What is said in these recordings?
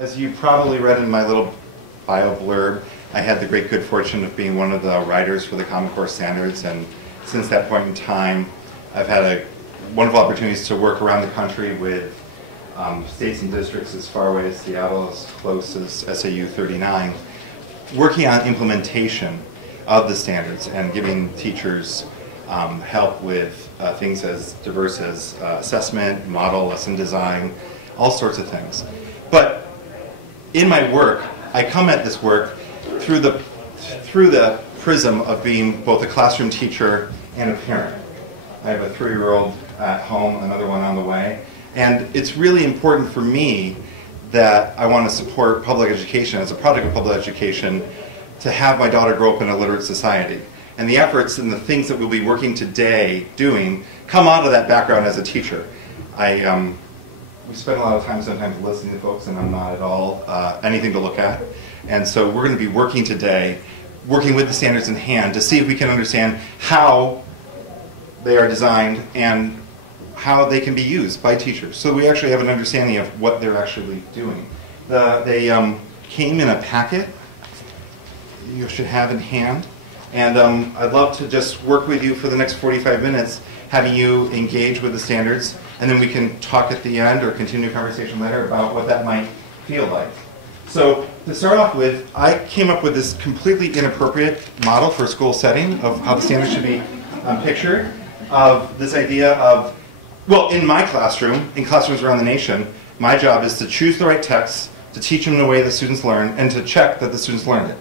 As you probably read in my little bio blurb, I had the great good fortune of being one of the writers for the Common Core standards, and since that point in time, I've had wonderful opportunities to work around the country with states and districts as far away as Seattle, as close as SAU 39, working on implementation of the standards and giving teachers help with things as diverse as assessment, model, lesson design, all sorts of things. But in my work, I come at this work through the prism of being both a classroom teacher and a parent. I have a 3-year-old at home, another one on the way, and it's really important for me that I want to support public education as a product of public education to have my daughter grow up in a literate society. And the efforts and the things that we'll be working today doing come out of that background as a teacher. We spend a lot of time sometimes listening to folks, and I'm not at all anything to look at. And so we're going to be working today, working with the standards in hand to see if we can understand how they are designed and how they can be used by teachers. So we actually have an understanding of what they're actually doing. They came in a packet you should have in hand. And I'd love to just work with you for the next 45 minutes, having you engage with the standards, and then we can talk at the end or continue a conversation later about what that might feel like. So to start off with, I came up with this completely inappropriate model for a school setting of how the standards should be pictured, of this idea of, well, in my classroom, in classrooms around the nation, my job is to choose the right text, to teach them the way the students learn, and to check that the students learned it.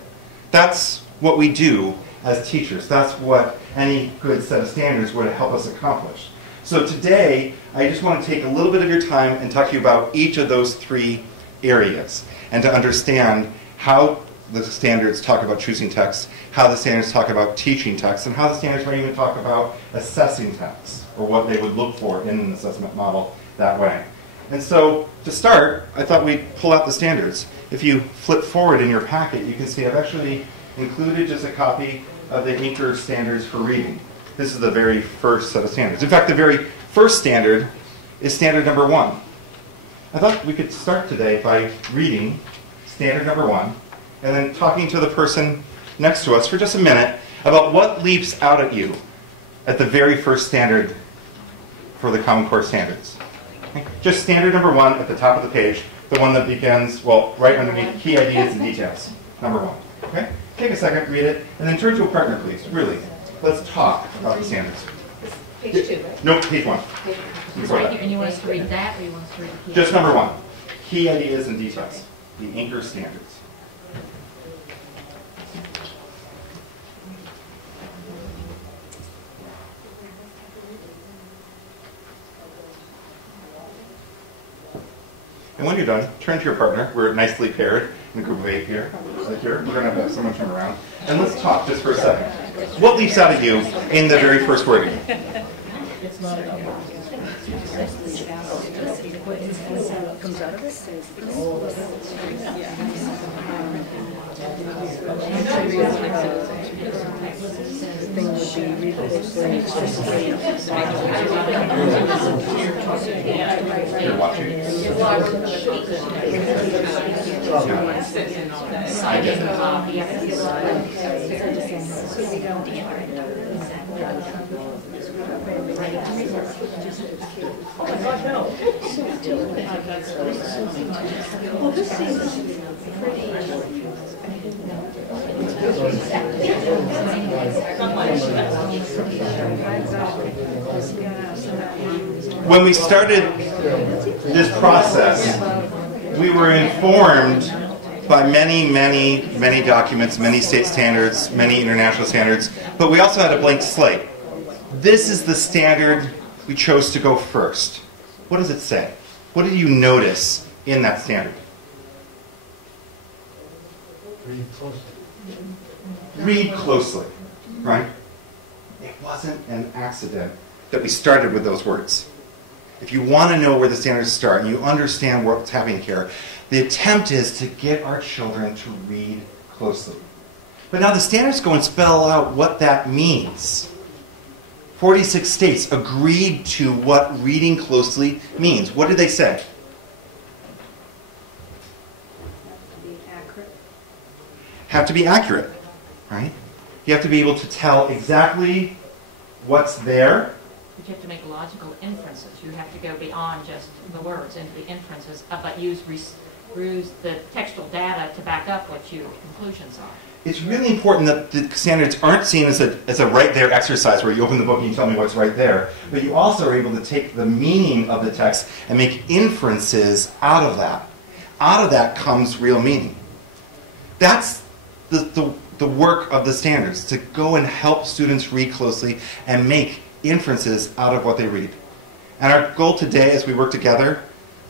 That's what we do as teachers. That's what any good set of standards would help us accomplish. So today, I just want to take a little bit of your time and talk to you about each of those 3 areas, and to understand how the standards talk about choosing text, how the standards talk about teaching text, and how the standards might even talk about assessing text, or what they would look for in an assessment model that way. And so, to start, I thought we'd pull out the standards. If you flip forward in your packet, you can see I've actually included just a copy of the Anchor standards for reading. This is the very first set of standards. In fact, the very first standard is standard number 1. I thought we could start today by reading standard number 1 and then talking to the person next to us for just a minute about what leaps out at you at the very first standard for the Common Core standards. Okay? Just standard number 1 at the top of the page, the one that begins, well, right underneath key ideas and details. Number 1. Okay? Take a second, read it, and then turn to a partner, please. Really. Let's talk about the standards. Page 2, right? No, page 1. Right here, and you want us to read that, or you want us to read the key? Just number 1. Key ideas and details. The Anchor standards. And when you're done, turn to your partner. We're nicely paired in a group of 8 here. Like here. We're going to have someone turn around. And let's talk just for a second. What leaps out at you in the very first wording? Comes out of it. You're watching. I get When we started this process, we were informed by many documents, many state standards, many international standards, but we also had a blank slate. This is the standard we chose to go first. What does it say? What did you notice in that standard? Read closely. Read closely, right? It wasn't an accident that we started with those words. If you want to know where the standards start and you understand what's happening here, the attempt is to get our children to read closely. But now the standards go and spell out what that means. 46 states agreed to what reading closely means. What did they say? have to be accurate, right? You have to be able to tell exactly what's there. But you have to make logical inferences. You have to go beyond just the words into the inferences, but use the textual data to back up what your conclusions are. It's really important that the standards aren't seen as a right there exercise where you open the book and you tell me what's right there, but you also are able to take the meaning of the text and make inferences out of that. Out of that comes real meaning. That's the work of the standards, to go and help students read closely and make inferences out of what they read. And our goal today as we work together,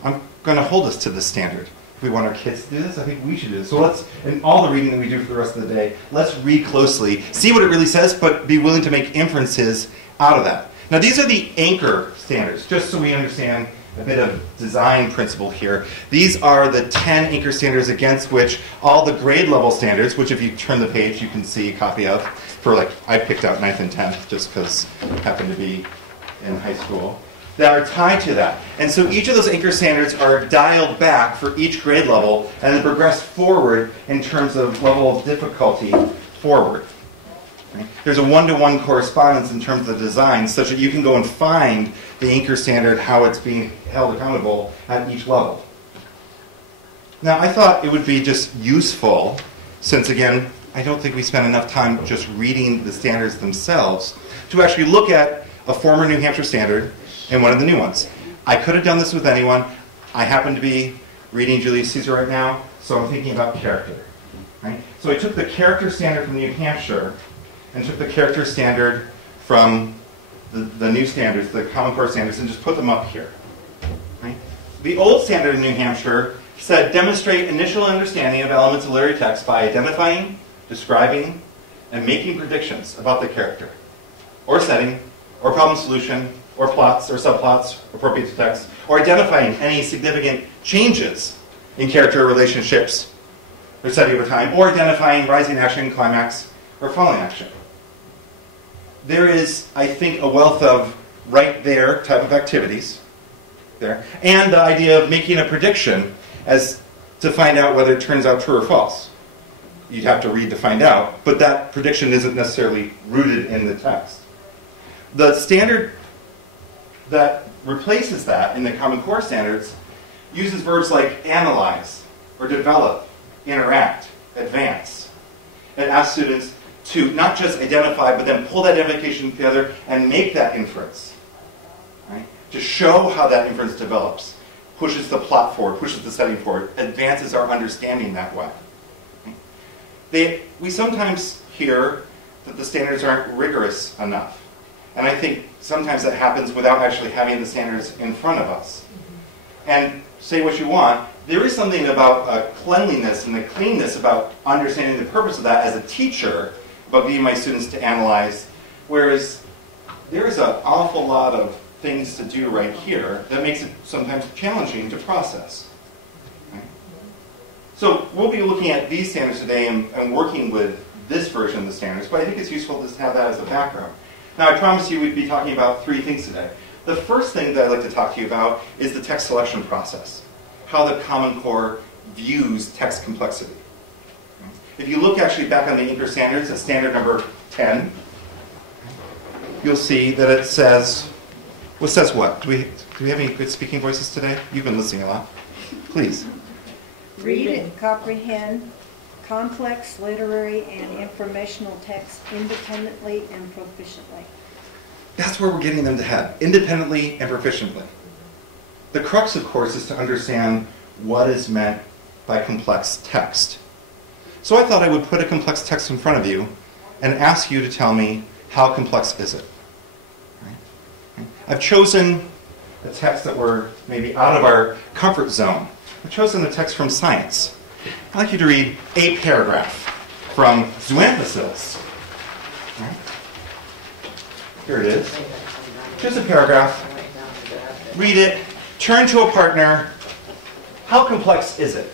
I'm going to hold us to this standard. If we want our kids to do this, I think we should do this. So let's, in all the reading that we do for the rest of the day, let's read closely, see what it really says, but be willing to make inferences out of that. Now these are the anchor standards, just so we understand a bit of design principle here. These are the 10 anchor standards against which all the grade level standards, which if you turn the page you can see a copy of, for like, I picked out 9th and 10th just because I happened to be in high school, that are tied to that. And so each of those anchor standards are dialed back for each grade level and then progress forward in terms of level of difficulty forward. Right? There's a one-to-one correspondence in terms of the design such that you can go and find the anchor standard, how it's being held accountable at each level. Now I thought it would be just useful, since again, I don't think we spend enough time just reading the standards themselves, to actually look at a former New Hampshire standard and one of the new ones. I could have done this with anyone. I happen to be reading Julius Caesar right now, so I'm thinking about character. Right? So I took the character standard from New Hampshire and took the character standard from the new standards, the Common Core standards, and just put them up here. Right? The old standard in New Hampshire said, demonstrate initial understanding of elements of literary text by identifying, describing, and making predictions about the character, or setting, or problem solution, or plots or subplots appropriate to text, or identifying any significant changes in character relationships or setting over time, or identifying rising action, climax, or falling action. There is, I think, a wealth of right there type of activities there, and the idea of making a prediction as to find out whether it turns out true or false. You'd have to read to find out, but that prediction isn't necessarily rooted in the text. The standard that replaces that in the Common Core standards uses verbs like analyze, or develop, interact, advance. It asks students to not just identify, but then pull that identification together and make that inference. Right? To show how that inference develops, pushes the plot forward, pushes the setting forward, advances our understanding that way. Right? We sometimes hear that the standards aren't rigorous enough. And I think sometimes that happens without actually having the standards in front of us. And say what you want, there is something about cleanliness and the cleanness about understanding the purpose of that as a teacher, about getting my students to analyze, whereas there is an awful lot of things to do right here that makes it sometimes challenging to process. Right? So we'll be looking at these standards today and working with this version of the standards, but I think it's useful to have that as a background. Now I promised you we'd be talking about 3 things today. The first thing that I'd like to talk to you about is the text selection process, how the Common Core views text complexity. If you look actually back on the anchor standards at standard number 10, you'll see that it says, well, it says what? Do we have any good speaking voices today? You've been listening a lot. Please. Read and comprehend complex literary and informational text independently and proficiently. That's where we're getting them to head, independently and proficiently. The crux, of course, is to understand what is meant by complex text. So I thought I would put a complex text in front of you and ask you to tell me, how complex is it? Right? I've chosen a text that were maybe out of our comfort zone. I've chosen a text from science. I'd like you to read a paragraph from Zooanthesis. Right? Here it is. Here's a paragraph. Read it. Turn to a partner. How complex is it?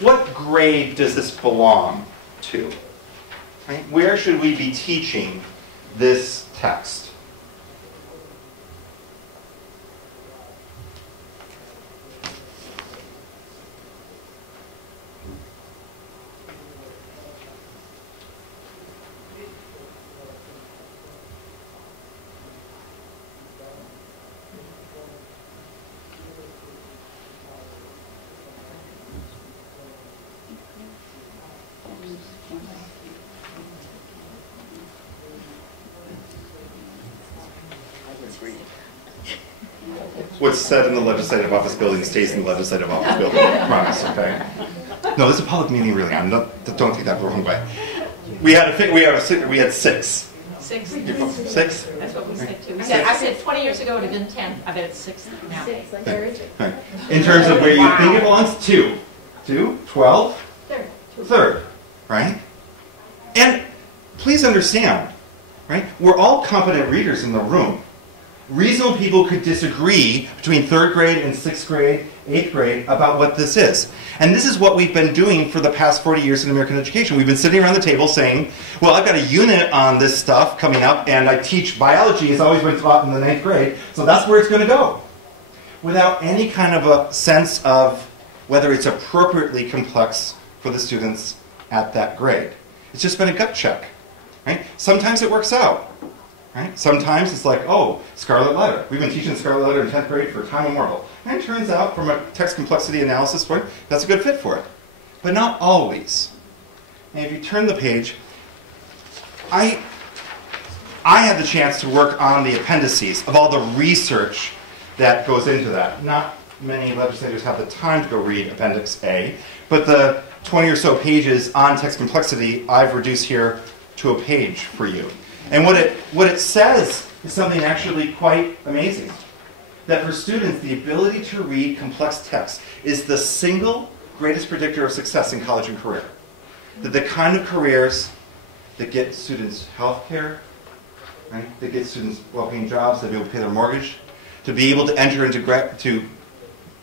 What grade does this belong to? Right? Where should we be teaching this text? What's said in the legislative office building stays in the legislative office building. I promise, okay? No, this is a public meeting, really. Don't take that the wrong way. We had six. Six. Six? That's what we said too. I said 20 years ago it would have been 10. I bet it's 6 now. Right. In terms of where you think it belongs, 2. 2, 12, third, right? And please understand, right? We're all competent readers in the room. Reasonable people could disagree between 3rd grade and 6th grade, 8th grade about what this is. And this is what we've been doing for the past 40 years in American education. We've been sitting around the table saying, well, I've got a unit on this stuff coming up, and I teach biology. It's always been taught in the 9th grade, so that's where it's going to go. Without any kind of a sense of whether it's appropriately complex for the students at that grade. It's just been a gut check, right? Sometimes it works out. Right? Sometimes it's like, oh, Scarlet Letter. We've been teaching Scarlet Letter in 10th grade for time immemorial. And it turns out, from a text complexity analysis point, that's a good fit for it. But not always. And if you turn the page, I had the chance to work on the appendices of all the research that goes into that. Not many legislators have the time to go read Appendix A, but the 20 or so pages on text complexity I've reduced here to a page for you. And what it says is something actually quite amazing. That for students, the ability to read complex text is the single greatest predictor of success in college and career. That the kind of careers that get students health care, right? That get students well-paying jobs, that be able to pay their mortgage, to be able to enter into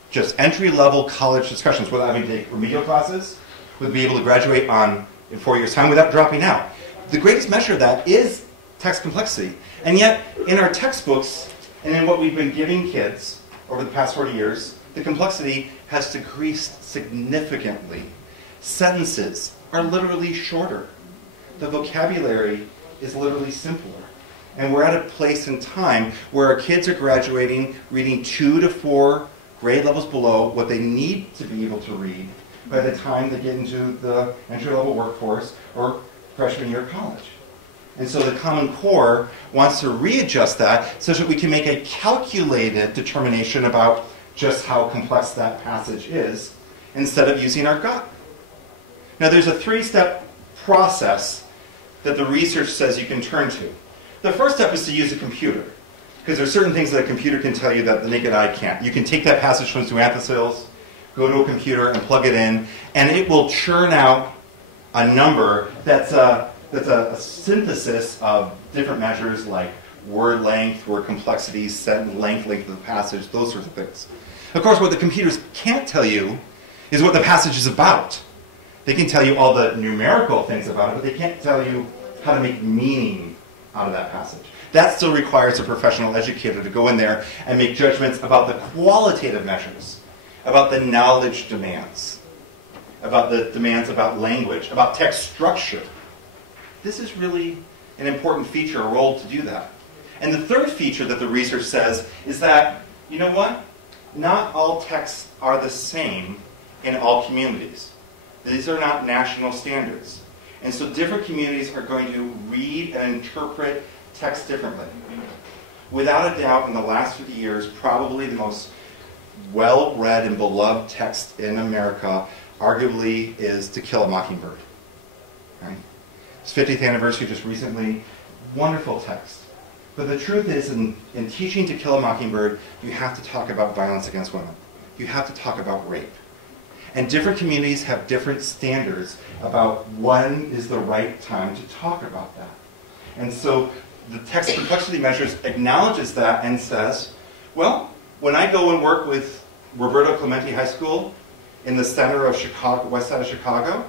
just entry-level college discussions without having to take remedial classes, would be able to graduate in 4 years' time without dropping out. The greatest measure of that is text complexity. And yet, in our textbooks, and in what we've been giving kids over the past 40 years, the complexity has decreased significantly. Sentences are literally shorter. The vocabulary is literally simpler. And we're at a place in time where our kids are graduating, reading 2 to 4 grade levels below what they need to be able to read by the time they get into the entry-level workforce or freshman year of college. And so the Common Core wants to readjust that such that we can make a calculated determination about just how complex that passage is instead of using our gut. Now there's a 3-step process that the research says you can turn to. The first step is to use a computer, because there are certain things that a computer can tell you that the naked eye can't. You can take that passage from Suanthus Hills, go to a computer and plug it in, and it will churn out a number that's a synthesis of different measures like word length, word complexity, sentence length of the passage, those sorts of things. Of course, what the computers can't tell you is what the passage is about. They can tell you all the numerical things about it, but they can't tell you how to make meaning out of that passage. That still requires a professional educator to go in there and make judgments about the qualitative measures, about the knowledge demands, about the demands about language, about text structure. This is really an important feature, a role to do that. And the third feature that the research says is that, you know what? Not all texts are the same in all communities. These are not national standards. And so different communities are going to read and interpret text differently. Without a doubt, in the last 50 years, probably the most well-read and beloved text in America arguably is To Kill a Mockingbird. Right? Its 50th anniversary just recently. Wonderful text. But the truth is, in teaching To Kill a Mockingbird, you have to talk about violence against women. You have to talk about rape. And different communities have different standards about when is the right time to talk about that. And so the text complexity measures acknowledges that and says, well, when I go and work with Roberto Clemente High School in the center of Chicago, west side of Chicago,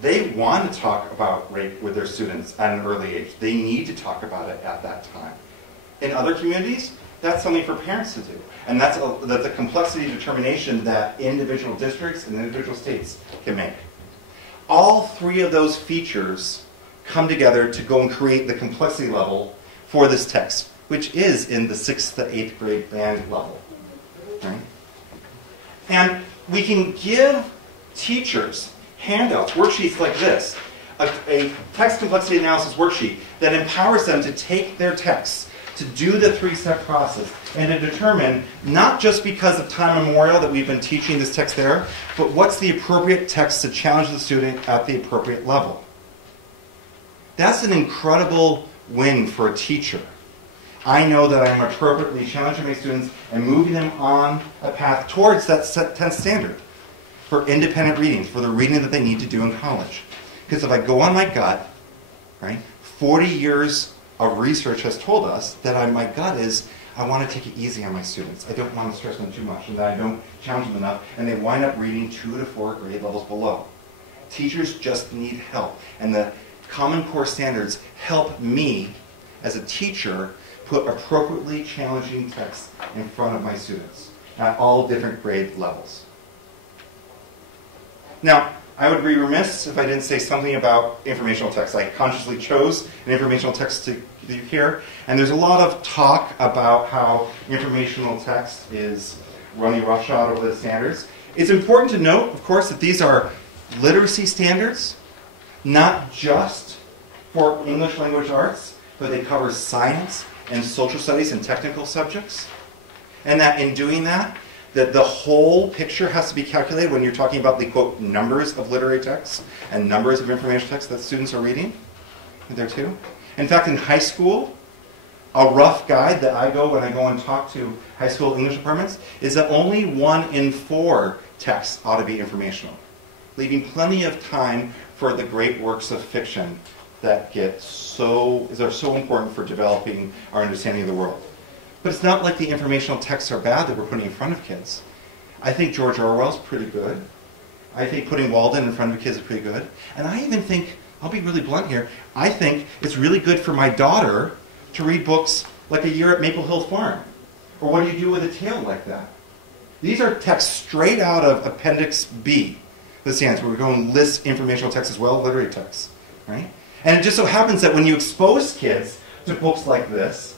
they want to talk about rape with their students at an early age. They need to talk about it at that time. In other communities, that's something for parents to do. And that's a complexity determination that individual districts and individual states can make. All three of those features come together to go and create the complexity level for this text, which is in the 6th to 8th grade band level. Right? And we can give teachers handouts, worksheets like this, a text complexity analysis worksheet that empowers them to take their texts, to do the 3-step process, and to determine, not just because of time memorial that we've been teaching this text there, but what's the appropriate text to challenge the student at the appropriate level. That's an incredible win for a teacher. I know that I'm appropriately challenging my students and moving them on a path towards that 10th standard for independent reading, for the reading that they need to do in college. Because if I go on my gut, right, 40 years of research has told us that my gut is, I want to take it easy on my students. I don't want to stress them too much, and that I don't challenge them enough, and they wind up reading 2 to 4 grade levels below. Teachers just need help, and the Common Core standards help me, as a teacher, put appropriately challenging texts in front of my students at all different grade levels. Now, I would be remiss if I didn't say something about informational text. I consciously chose an informational text to do here, and there's a lot of talk about how informational text is running roughshod over the standards. It's important to note, of course, that these are literacy standards, not just for English language arts, but they cover science and social studies and technical subjects. And that in doing that, that the whole picture has to be calculated when you're talking about the, quote, numbers of literary texts and numbers of information texts that students are reading there too. In fact, in high school, a rough guide that I go when I go and talk to high school English departments is that only 1 in 4 texts ought to be informational, leaving plenty of time for the great works of fiction that are so important for developing our understanding of the world. But it's not like the informational texts are bad that we're putting in front of kids. I think George Orwell's pretty good. I think putting Walden in front of kids is pretty good. And I even think, I'll be really blunt here, I think it's really good for my daughter to read books like A Year at Maple Hill Farm. Or What Do You Do with a Tale Like That? These are texts straight out of Appendix B, the standards, where we're going to list informational texts as well as literary texts. Right? And it just so happens that when you expose kids to books like this,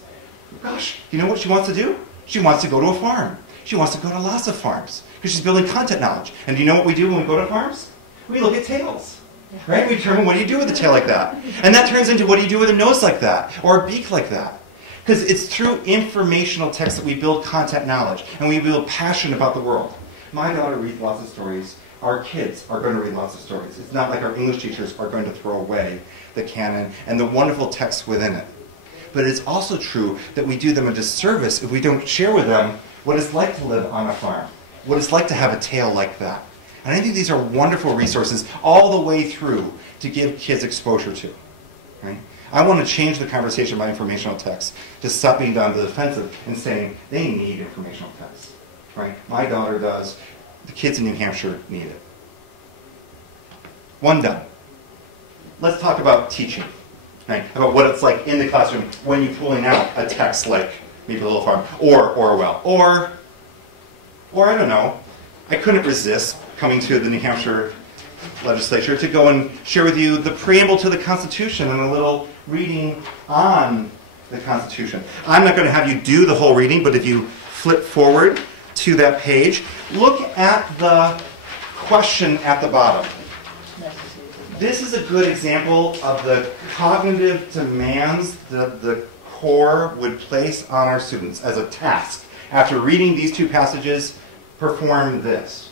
gosh, you know what she wants to do? She wants to go to a farm. She wants to go to lots of farms because she's building content knowledge. And do you know what we do when we go to farms? We look at tails. Right? We determine what do you do with a tail like that? And that turns into what do you do with a nose like that or a beak like that? Because it's through informational text that we build content knowledge and we build passion about the world. My daughter reads lots of stories. Our kids are going to read lots of stories. It's not like our English teachers are going to throw away the canon and the wonderful text within it. But it's also true that we do them a disservice if we don't share with them what it's like to live on a farm, what it's like to have a tale like that. And I think these are wonderful resources all the way through to give kids exposure to. Right? I want to change the conversation about informational text to stop being down to the defensive and saying they need informational text. Right? My daughter does. The kids in New Hampshire need it. One done. Let's talk about teaching. Right? About what it's like in the classroom when you're pulling out a text like maybe a Little Farm or Orwell. Or I don't know, I couldn't resist coming to the New Hampshire Legislature to go and share with you the preamble to the Constitution and a little reading on the Constitution. I'm not going to have you do the whole reading, but if you flip forward to that page, look at the question at the bottom. This is a good example of the cognitive demands that the core would place on our students as a task. After reading these two passages, perform this.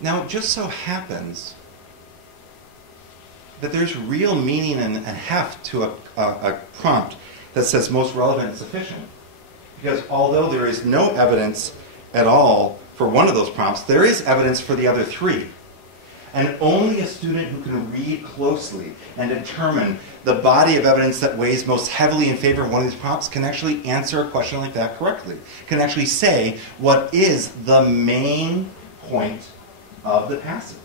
Now, it just so happens that there's real meaning and heft to a prompt that says most relevant and sufficient. Because although there is no evidence at all for one of those prompts, there is evidence for the other three. And only a student who can read closely and determine the body of evidence that weighs most heavily in favor of one of these prompts can actually answer a question like that correctly. Can actually say what is the main point of the passage.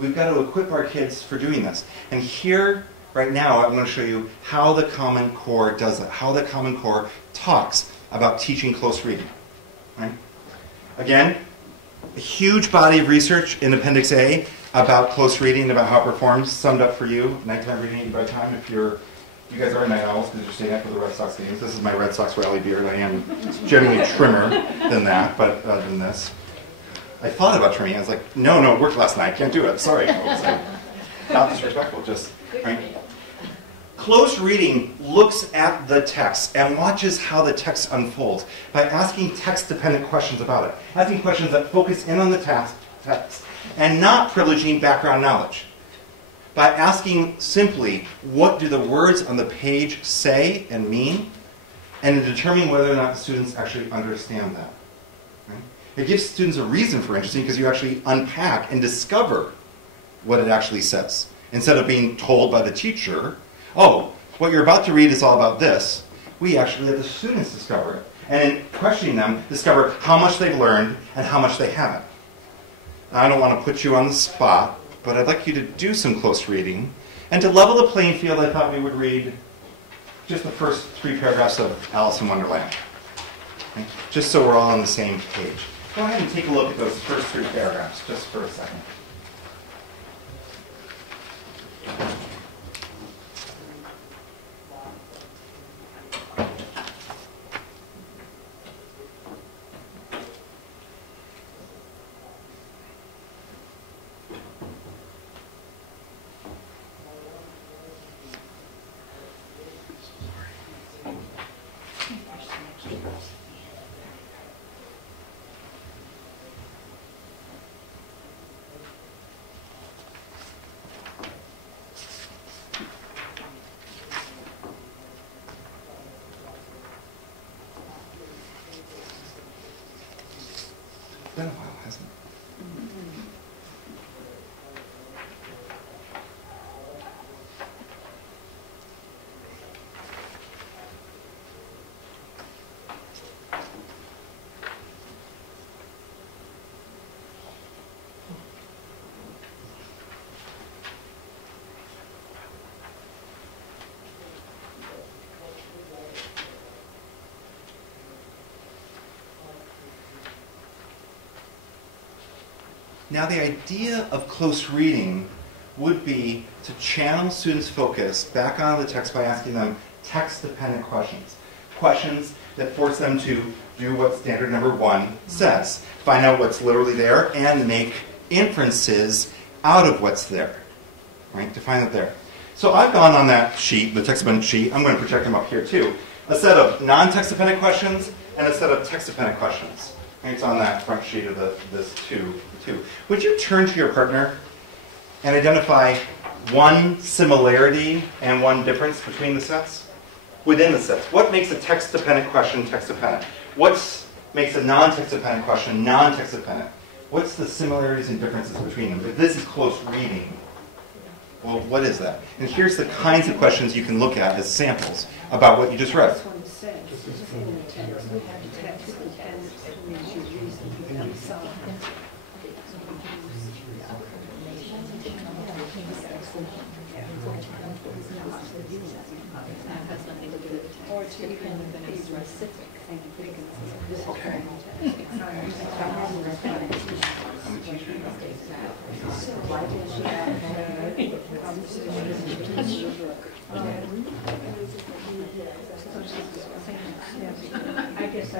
We've got to equip our kids for doing this. And here, right now, I'm going to show you how the Common Core does it, how the Common Core talks about teaching close reading. Right? Again, a huge body of research in Appendix A about close reading and about how it performs, summed up for you. Nighttime reading at your bedtime. If you guys are night owls because you're staying up for the Red Sox games. This is my Red Sox rally beard. I am generally trimmer than that, but than this. I thought about trimming. I was like, no, it worked last night. Can't do it. Sorry. Not disrespectful, just right. Close reading looks at the text and watches how the text unfolds by asking text-dependent questions about it. Asking questions that focus in on the text and not privileging background knowledge. By asking simply, what do the words on the page say and mean? And determining whether or not the students actually understand that. Right? It gives students a reason for interesting because you actually unpack and discover what it actually says. Instead of being told by the teacher, oh, what you're about to read is all about this, we actually let the students discover it. And in questioning them, discover how much they've learned and how much they haven't. Now, I don't want to put you on the spot, but I'd like you to do some close reading. And to level the playing field, I thought we would read just the first 3 paragraphs of Alice in Wonderland. Okay? Just so we're all on the same page. Go ahead and take a look at those first 3 paragraphs, just for a second. It's been a while, hasn't it? Now, the idea of close reading would be to channel students' focus back onto the text by asking them text-dependent questions. Questions that force them to do what standard number 1 says. Find out what's literally there and make inferences out of what's there. Right? To find it there. So I've gone on that sheet, the text-dependent sheet. I'm going to project them up here too. A set of non-text-dependent questions and a set of text-dependent questions. And it's on that front sheet of this two. Would you turn to your partner and identify one similarity and one difference between the sets? Within the sets. What makes a text-dependent question text-dependent? What makes a non-text-dependent question non-text-dependent? What's the similarities and differences between them? If this is close reading, well, what is that? And here's the kinds of questions you can look at as samples about what you just read. This one says, in the text, we have text and reason. Or to even be specific. Okay. I guess I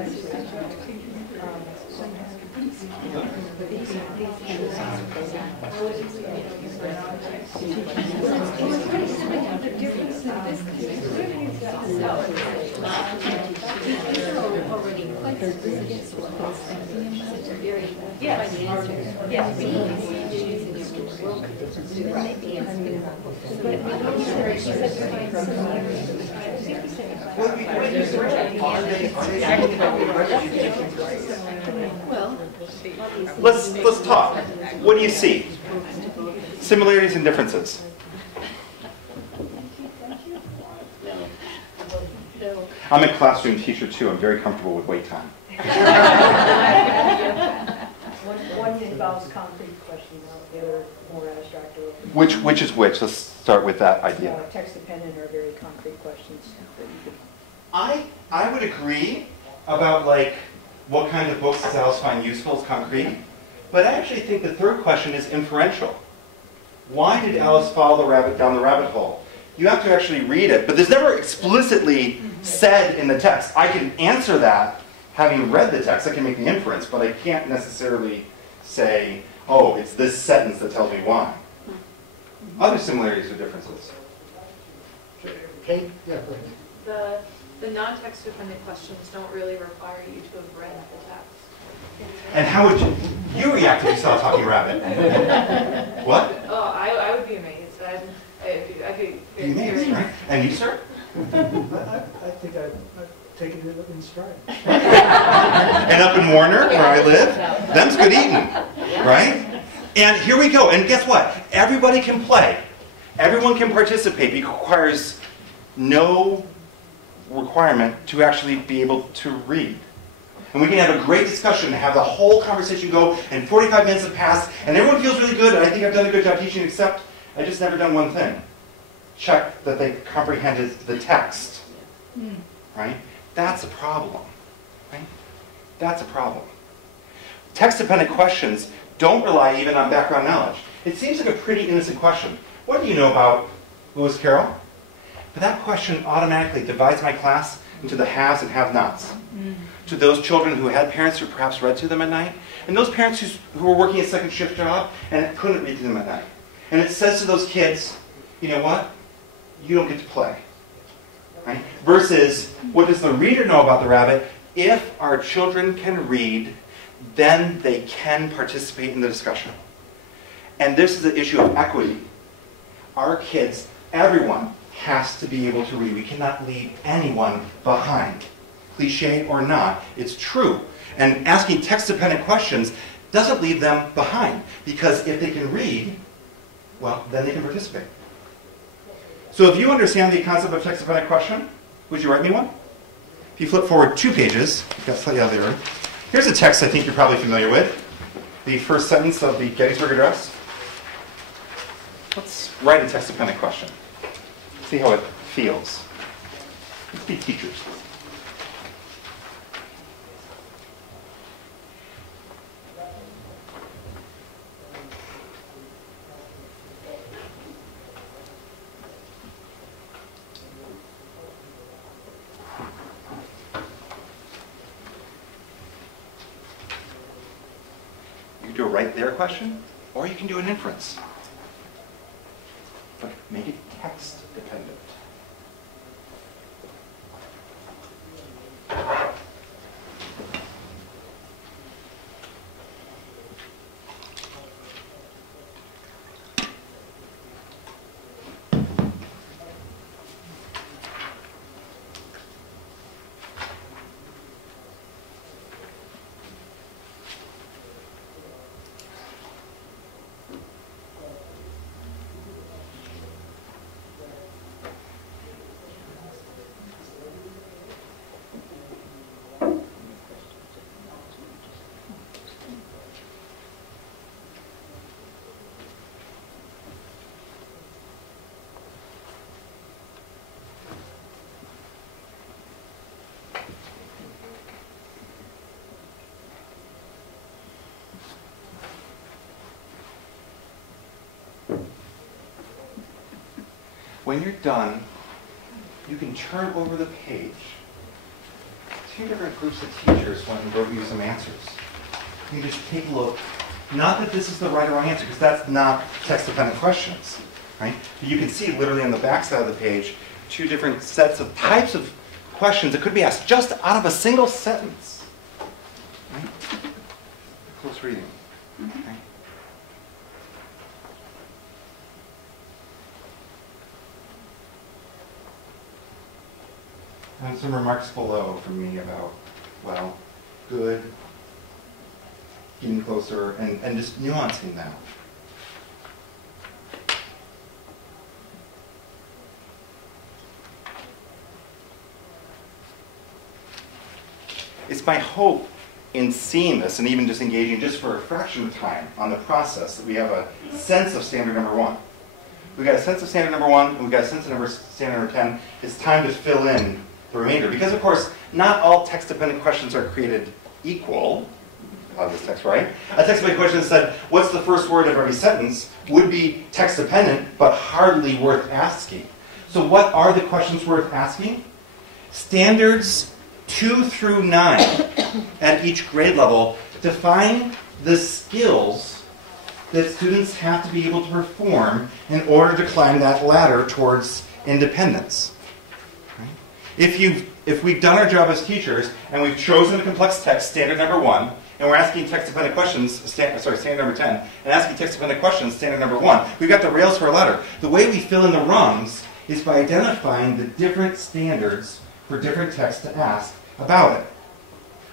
Let's talk. What do you see? Similarities and differences. I'm a classroom teacher too. I'm very comfortable with wait time. One involves concrete questions, the other more abstract. Which is which? Let's start with that idea. Text dependent are very concrete questions that you could. I would agree about like what kind of books does Alice find useful is concrete. But I actually think the third question is inferential. Why did Alice follow the rabbit down the rabbit hole? You have to actually read it, but there's never explicitly said in the text. I can answer that having read the text. I can make the inference, but I can't necessarily say, oh, it's this sentence that tells me why. Other similarities or differences? Kate? Yeah, go ahead. The non-text dependent questions don't really require you to have read the text. And how would you react if you saw a talking rabbit? What? Oh, I would be amazed. I'd be very Amazed, curious. right? And you, sir? I think I've taken it in stride. And up in Warner, where I live, them's good eating, right? And here we go. And guess what? Everybody can play. Everyone can participate. It requires no requirement to actually be able to read. And we can have a great discussion, have the whole conversation go, and 45 minutes have passed, and everyone feels really good, and I think I've done a good job teaching, except I just never done one thing. Check that they comprehended the text. Right? That's a problem. Right? That's a problem. Text-dependent questions don't rely even on background knowledge. It seems like a pretty innocent question. What do you know about Lewis Carroll? But that question automatically divides my class into the haves and have-nots. To those children who had parents who perhaps read to them at night, and those parents who were working a second shift job and couldn't read to them at night. And it says to those kids, you know what? You don't get to play. Right? Versus, what does the reader know about the rabbit? If our children can read, then they can participate in the discussion. And this is an issue of equity. Our kids, everyone, has to be able to read. We cannot leave anyone behind. Cliche or not, it's true. And asking text-dependent questions doesn't leave them behind, because if they can read, well, then they can participate. So if you understand the concept of text-dependent question, would you write me one? If you flip forward 2 pages, you've got slightly out of the order. Here's a text I think you're probably familiar with. The first sentence of the Gettysburg Address. Let's write a text-dependent question. See how it feels. Let's be teachers. You can do a right there question, or you can do an inference. But make it text dependent. When you're done, you can turn over the page. 2 different groups of teachers went and wrote you some answers. You can just take a look. Not that this is the right or wrong answer, because that's not text-dependent questions, right? But you can see literally on the back side of the page 2 different sets of types of questions that could be asked just out of a single sentence. Right? Close reading. Okay. And some remarks below from me about, well, good, getting closer, and just nuancing that. It's my hope in seeing this and even just engaging just for a fraction of time on the process that we have a sense of standard number 1. We've got a sense of standard number 1, and we've got a sense of standard number 10. It's time to fill in the remainder. Because of course, not all text-dependent questions are created equal. I'll have this text right. A text-dependent question that said, what's the first word of every sentence would be text-dependent, but hardly worth asking. So what are the questions worth asking? Standards 2 through 9 at each grade level define the skills that students have to be able to perform in order to climb that ladder towards independence. Right? If we've done our job as teachers and we've chosen a complex text, standard number 1, and we're asking text-dependent questions, standard number 10, and asking text-dependent questions, standard number 1, we've got the rails for a ladder. The way we fill in the rungs is by identifying the different standards for different texts to ask about it.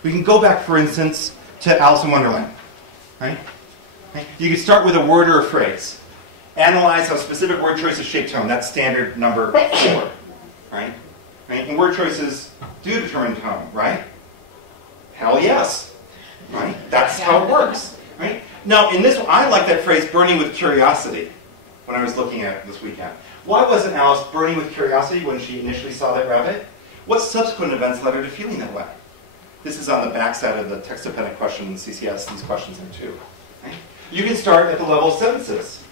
We can go back, for instance, to Alice in Wonderland. Right? You can start with a word or a phrase. Analyze how specific word choices shape tone. That's standard number 4. Right? And word choices do determine tone, right? Hell yes. Right? That's how it works. Right? Now, in this one, I like that phrase, burning with curiosity, when I was looking at it this weekend. Why wasn't Alice burning with curiosity when she initially saw that rabbit? What subsequent events led her to feeling that way? This is on the back side of the text-dependent question in CCS. These questions are too. Right? You can start at the level of sentences.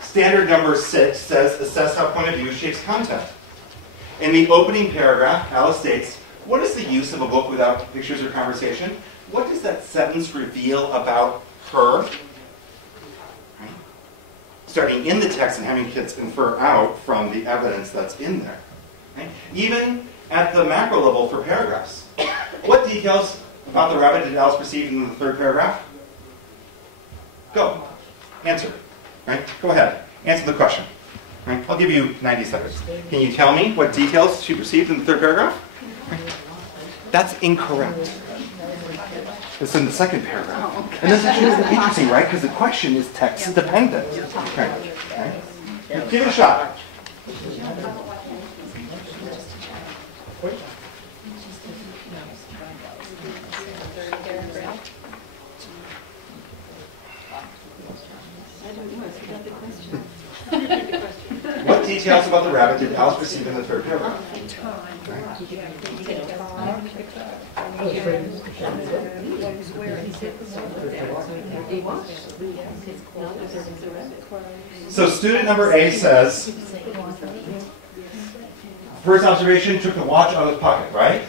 Standard number 6 says, assess how point of view shapes content. In the opening paragraph, Alice states, what is the use of a book without pictures or conversation? What does that sentence reveal about her? Right? Starting in the text and having kids infer out from the evidence that's in there. Right? Even at the macro level for paragraphs. What details about the rabbit did Alice perceive in the 3rd paragraph? Go. Answer. Right? Go ahead. Answer the question. Right? I'll give you 90 seconds. Can you tell me what details she perceived in the 3rd paragraph? Right? That's incorrect. It's in the 2nd paragraph. And this is interesting, right? Because the question is text dependent. Right? Right? Give it a shot. What details about the rabbit did Alice perceive in the 3rd paragraph? So student number A says, first observation, took the watch out of his pocket, right?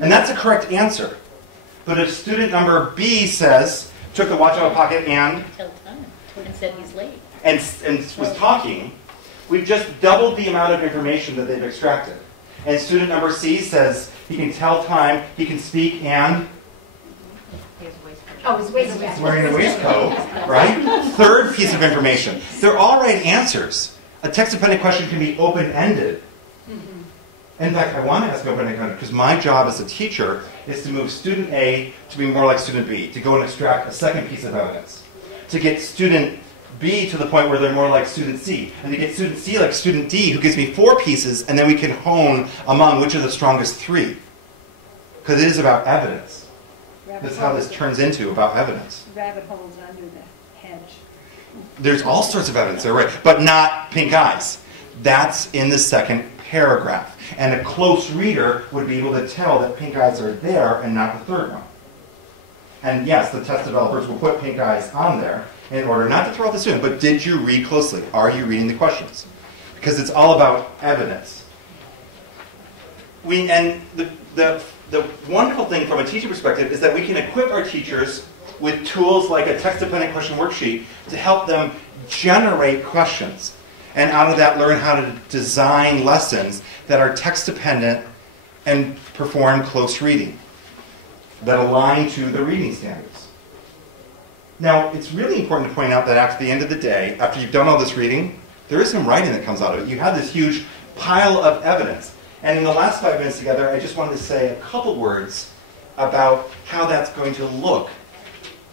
And that's a correct answer. But if student number B says, took the watch out of his pocket and said he's late. And was talking, we've just doubled the amount of information that they've extracted. And student number C says he can tell time, he can speak, and Oh, his waistcoat. he's wearing a waistcoat, right? 3rd piece of information. They're all right answers. A text-dependent question can be open-ended. In fact, I want to ask an open-ended question because my job as a teacher is to move student A to be more like student B, to go and extract a 2nd piece of evidence, to get student B to the point where they're more like student C, and to get student C like student D, who gives me 4 pieces, and then we can hone among which are the strongest 3. Because it is about evidence. That's how this turns into, about evidence. Rabbit holes under the hedge. There's all sorts of evidence there, right? But not pink eyes. That's in the 2nd paragraph. And a close reader would be able to tell that pink eyes are there and not the 3rd one. And yes, the test developers will put pink eyes on there in order not to throw out the student, but did you read closely? Are you reading the questions? Because it's all about evidence. And the wonderful thing from a teacher perspective is that we can equip our teachers with tools like a text-dependent question worksheet to help them generate questions. And out of that, learn how to design lessons that are text-dependent and perform close reading that align to the reading standards. Now, it's really important to point out that at the end of the day, after you've done all this reading, there is some writing that comes out of it. You have this huge pile of evidence. And in the last 5 minutes together, I just wanted to say a couple words about how that's going to look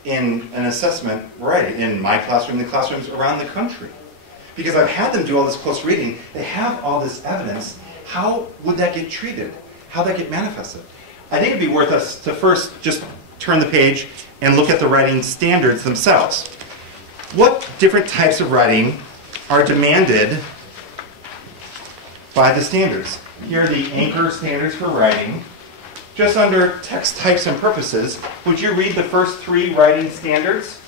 in an assessment writing, in my classroom, the classrooms around the country. Because I've had them do all this close reading. They have all this evidence. How would that get treated? How would that get manifested? I think it'd be worth us to first just turn the page and look at the writing standards themselves. What different types of writing are demanded by the standards? Here are the anchor standards for writing. Just under text types and purposes, would you read the first 3 writing standards?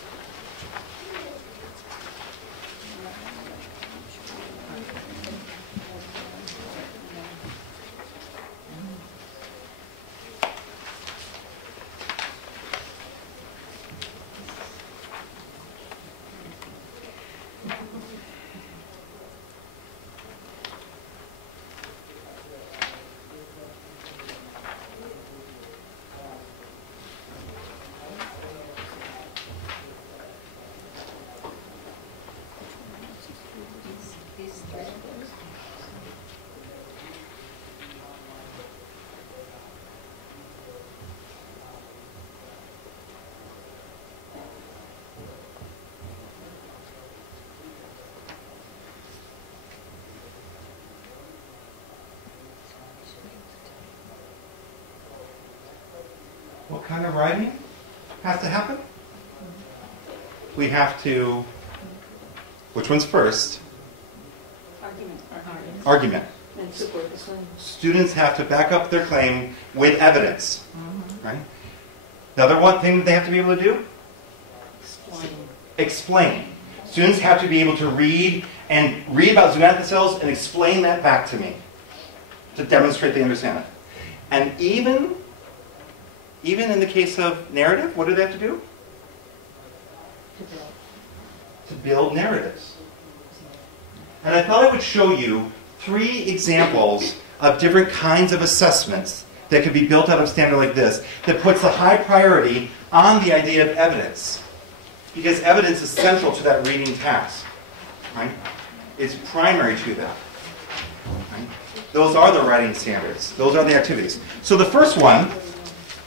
What kind of writing has to happen? We have to, which one's first? Argument. And support the claim. Students have to back up their claim with evidence. Right? The other one thing that they have to be able to do? Explain. Students have to be able to read about zoonotic cells and explain that back to me to demonstrate they understand it. And even in the case of narrative, what do they have to do? To build narratives. And I thought I would show you 3 examples of different kinds of assessments that could be built out of standard like this that puts a high priority on the idea of evidence. Because evidence is central to that reading task. Right? It's primary to that. Right? Those are the writing standards. Those are the activities. So the first one,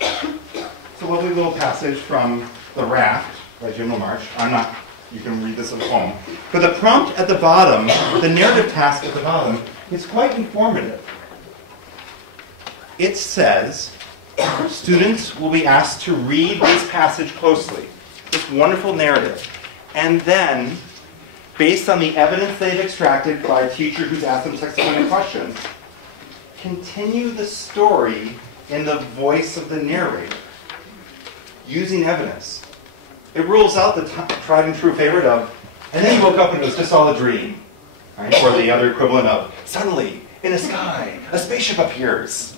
it's a lovely little passage from The Raft by Jim LaMarche. You can read this at home. But the prompt at the bottom, the narrative task at the bottom, is quite informative. It says, students will be asked to read this passage closely, this wonderful narrative, and then, based on the evidence they've extracted by a teacher who's asked them text-pointed questions, continue the story in the voice of the narrator, using evidence. It rules out the tried and true favorite of, and then he woke up and it was just all a dream. Right? Or the other equivalent of, suddenly, in the sky, a spaceship appears.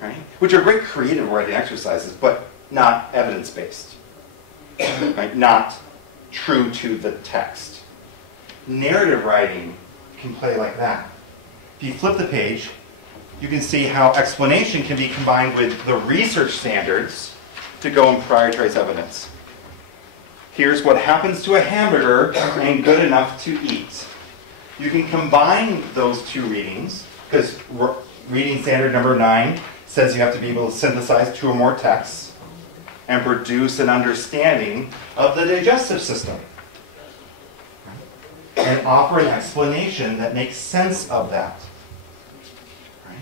Right? Which are great creative writing exercises, but not evidence-based. Right? Not true to the text. Narrative writing can play like that. If you flip the page, you can see how explanation can be combined with the research standards to go and prioritize evidence. Here's what happens to a hamburger and good enough to eat. You can combine those 2 readings, because reading standard number 9 says you have to be able to synthesize 2 or more texts and produce an understanding of the digestive system. And offer an explanation that makes sense of that. Right?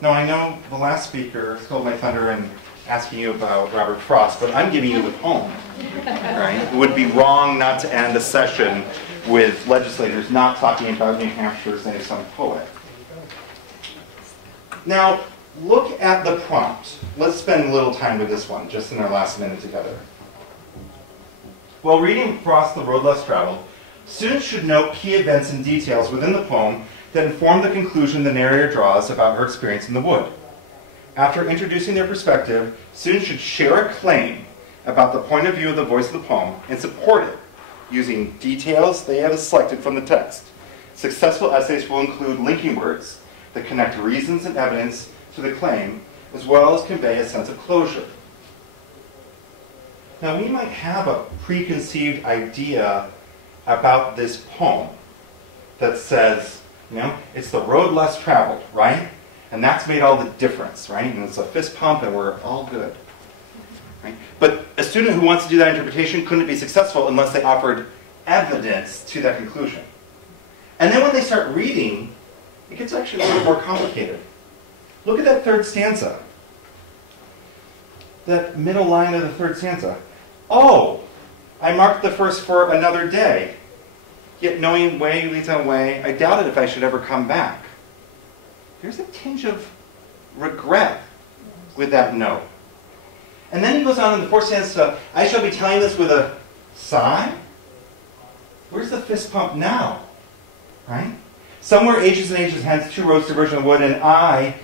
Now I know the last speaker stole my thunder and asking you about Robert Frost, but I'm giving you the poem. Right? It would be wrong not to end a session with legislators not talking about New Hampshire's Native Son poet. Now, look at the prompt. Let's spend a little time with this one, just in our last minute together. While reading Frost, The Road Less Traveled, students should note key events and details within the poem that inform the conclusion the narrator draws about her experience in the wood. After introducing their perspective, students should share a claim about the point of view of the voice of the poem and support it using details they have selected from the text. Successful essays will include linking words that connect reasons and evidence to the claim, as well as convey a sense of closure. Now, we might have a preconceived idea about this poem that says, it's the road less traveled, right? And that's made all the difference, right? And it's a fist pump and we're all good. Right? But a student who wants to do that interpretation couldn't be successful unless they offered evidence to that conclusion. And then when they start reading, it gets actually a little more complicated. Look at that 3rd stanza. That middle line of the 3rd stanza. Oh, I marked the first for another day. Yet knowing way leads on way, I doubted if I should ever come back. there's a tinge of regret with that no. And then he goes on in the fourth sentence to, I shall be telling this with a sigh. Where's the fist pump now? Right? Somewhere ages and ages hence, 2 roads diversion of wood, and I,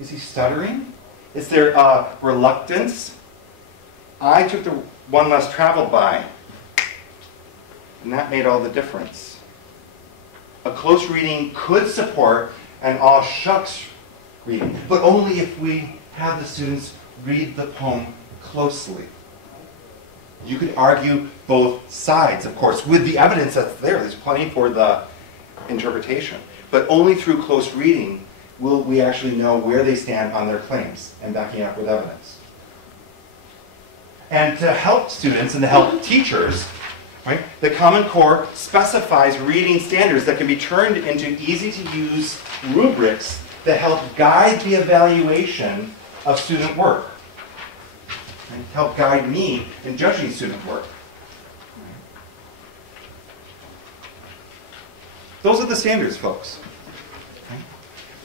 is he stuttering? Is there reluctance? I took the one less traveled by. And that made all the difference. A close reading could support an aw shucks reading, but only if we have the students read the poem closely. You could argue both sides, of course, with the evidence that's there. There's plenty for the interpretation. But only through close reading will we actually know where they stand on their claims and backing up with evidence. And to help students and to help teachers, right, the Common Core specifies reading standards that can be turned into easy-to-use rubrics that help guide the evaluation of student work. And help guide me in judging student work. Those are the standards, folks.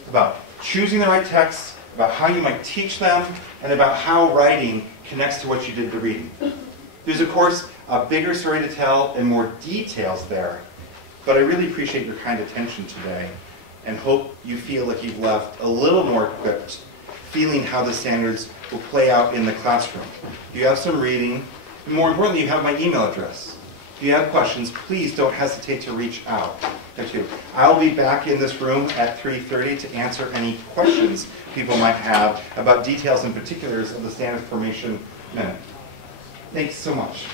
About choosing the right text, about how you might teach them, and about how writing connects to what you did to reading. There's, of course, a bigger story to tell and more details there, but I really appreciate your kind attention today and hope you feel like you've left a little more equipped, feeling how the standards will play out in the classroom. You have some reading, and more importantly, you have my email address. If you have questions, please don't hesitate to reach out. I'll be back in this room at 3:30 to answer any questions people might have about details and particulars of the Standards Formation Minute. Thanks so much.